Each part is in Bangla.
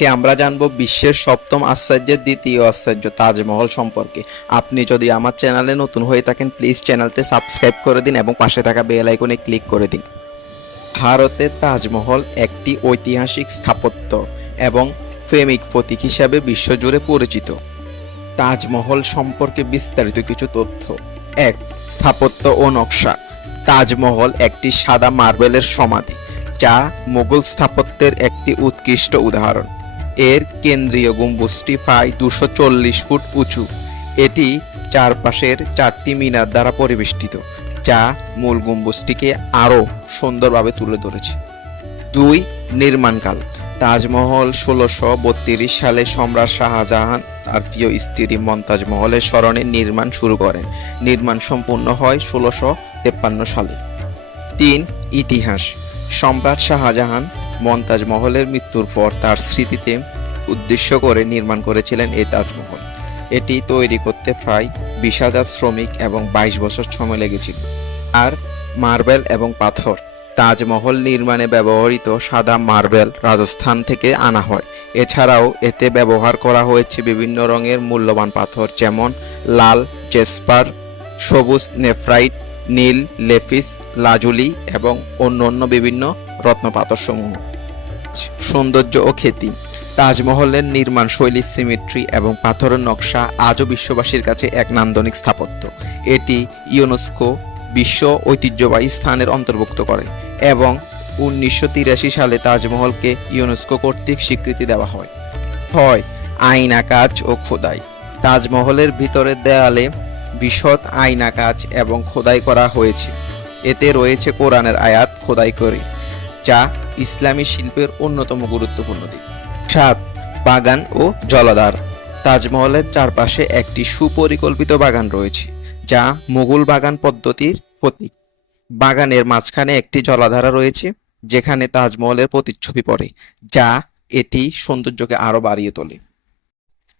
আজকে আমরা জানব বিশ্বের সপ্তম আশ্চর্যের দ্বিতীয় আশ্চর্য তাজমহল সম্পর্কে। আপনি যদি আমার চ্যানেলে নতুন হয়ে থাকেন প্লিজ চ্যানেলটি সাবস্ক্রাইব করে দিন এবং পাশে থাকা বেল আইকনে ক্লিক করে দিন। ভারতের তাজমহল একটি ঐতিহাসিক স্থাপত্য এবং প্রেমিক প্রতীক হিসাবে বিশ্বজুড়ে পরিচিত। তাজমহল সম্পর্কে বিস্তারিত কিছু তথ্য। এক, স্থাপত্য ও নকশা। তাজমহল একটি সাদা মার্বেলের সমাধি, যা মোগল স্থাপত্যের একটি উৎকৃষ্ট উদাহরণ। এর কেন্দ্রীয় গম্বুজটি প্রায় দুশো ফুট উঁচু। এটি চারপাশের চারটি মিনার দ্বারা পরিবেষ্টিত, যা মূল গম্বুজটিকে আরও সুন্দরভাবে তুলে ধরেছে। দুই নির্মাণকাল, তাজমহল ষোলোশো বত্রিশ সালে সম্রাট শাহজাহান তার প্রিয় স্ত্রী মমতাজ মহলের স্মরণে নির্মাণ শুরু করেন। নির্মাণ সম্পূর্ণ হয় ষোলোশো তেপ্পান্ন সালে। তিন ইতিহাস, সম্রাট শাহজাহান মমতাজ মহলের মৃত্যুর পর তার স্মৃতিতে উদ্দেশ্য করে নির্মাণ করেছিলেন এই তাজমহল। এটি তৈরি করতে প্রায় বিশ হাজার শ্রমিক এবং বাইশ বছর সময় লেগেছিল। আর মার্বেল এবং পাথর তাজমহল নির্মাণে ব্যবহৃত সাদা মার্বেল রাজস্থান থেকে আনা হয়। এছাড়াও এতে ব্যবহার করা হয়েছে বিভিন্ন রঙের মূল্যবান পাথর যেমন লাল, জেসপার, সবুজ, নেফ্রাইট, নীল, লেফিস, লাজুলি এবং অন্যান্য বিভিন্ন রত্নপাথরসমূহ। সৌন্দর্য ও খ্যাতি তাজমহলের নির্মাণ শৈলী সিমেট্রি এবং পাথরের নকশা আজও বিশ্ববাসীর কাছে এক নান্দনিক স্থাপত্য। এটি ইউনেস্কো বিশ্ব ঐতিহ্যবাহী স্থানের অন্তর্ভুক্ত করে এবং উনিশশো তিরাশি সালে তাজমহলকে ইউনেস্কো কর্তৃক স্বীকৃতি দেওয়া হয়। হয় আয়না কাজ ও খোদাই। তাজমহলের ভিতরের দেয়ালে বিশদ আয়না কাজ এবং খোদাই করা হয়েছে। এতে রয়েছে কোরআনের আয়াত খোদাই করে, যা ইসলামী শিল্পের অন্যতম গুরুত্বপূর্ণ দিক। সাত, বাগান ও জলাধার। তাজমহলের চারপাশে একটি সুপরিকল্পিত বাগান রয়েছে, যা মুঘল বাগান পদ্ধতির প্রতীক। বাগানের মাঝখানে একটি জলাধারা রয়েছে, যেখানে তাজমহলের প্রতিচ্ছবি পড়ে, যা এটি সৌন্দর্যকে আরও বাড়িয়ে তোলে।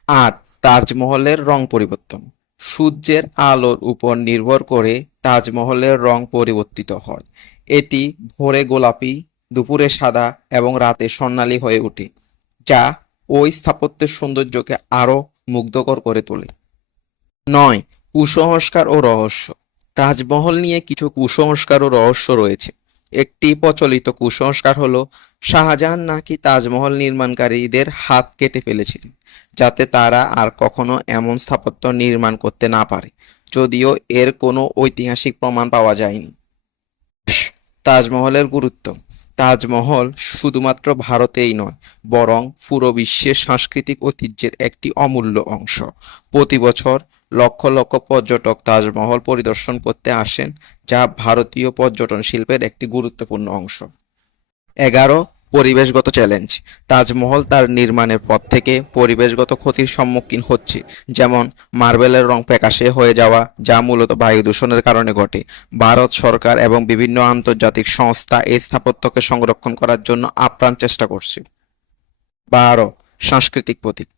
আট, তাজমহলের রং পরিবর্তন। সূর্যের আলোর উপর নির্ভর করে তাজমহলের রং পরিবর্তিত হয়। এটি ভোরে গোলাপি দুপুরে সাদা এবং রাতে স্বর্ণালী হয়ে ওঠে যা ওই স্থাপত্যের সৌন্দর্যকে আরও মুগ্ধকর করে তোলে। নয়, কুসংস্কার ও রহস্য। তাজমহল নিয়ে কিছু কুসংস্কার ও রহস্য রয়েছে। একটি প্রচলিত কুসংস্কার হলো, শাহজাহান নাকি তাজমহল নির্মাণকারীদের হাত কেটে ফেলেছিলেন যাতে তারা আর কখনো এমন স্থাপত্য নির্মাণ করতে না পারে, যদিও এর কোনো ঐতিহাসিক প্রমাণ পাওয়া যায়নি। তাজমহলের গুরুত্ব। তাজমহল শুধুমাত্র ভারতেই নয়, বরং পুরো বিশ্বের সাংস্কৃতিক ঐতিহ্যের একটি অমূল্য অংশ। প্রতি বছর লক্ষ লক্ষ পর্যটক তাজমহল পরিদর্শন করতে আসেন, যা ভারতীয় পর্যটন শিল্পের একটি গুরুত্বপূর্ণ অংশ। এগারো পরিবেশগত চ্যালেঞ্জ তাজমহল তার নির্মাণের পর থেকে পরিবেশগত ক্ষতির সম্মুখীন হচ্ছে। যেমন, মার্বেলের রং প্যাকাশে হয়ে যাওয়া, যা মূলত বায়ু দূষণের কারণে ঘটে। ভারত সরকার এবং বিভিন্ন আন্তর্জাতিক সংস্থা এই স্থাপত্যকে সংরক্ষণ করার জন্য আপ্রাণ চেষ্টা করছে। বারো, সাংস্কৃতিক প্রতীক।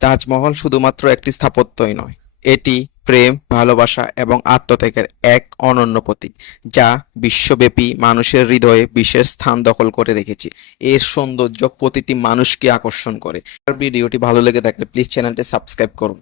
তাজমহল শুধুমাত্র একটি স্থাপত্যই নয়। এটি প্রেম, ভালোবাসা এবং আত্মত্যাগের এক অনন্য প্রতীক, যা বিশ্বব্যাপী মানুষের হৃদয়ে বিশেষ স্থান দখল করে রেখেছে। এর সৌন্দর্য প্রতিটি মানুষকে আকর্ষণ করে। ভিডিওটি ভালো লেগে থাকলে প্লিজ চ্যানেলটি সাবস্ক্রাইব করুন।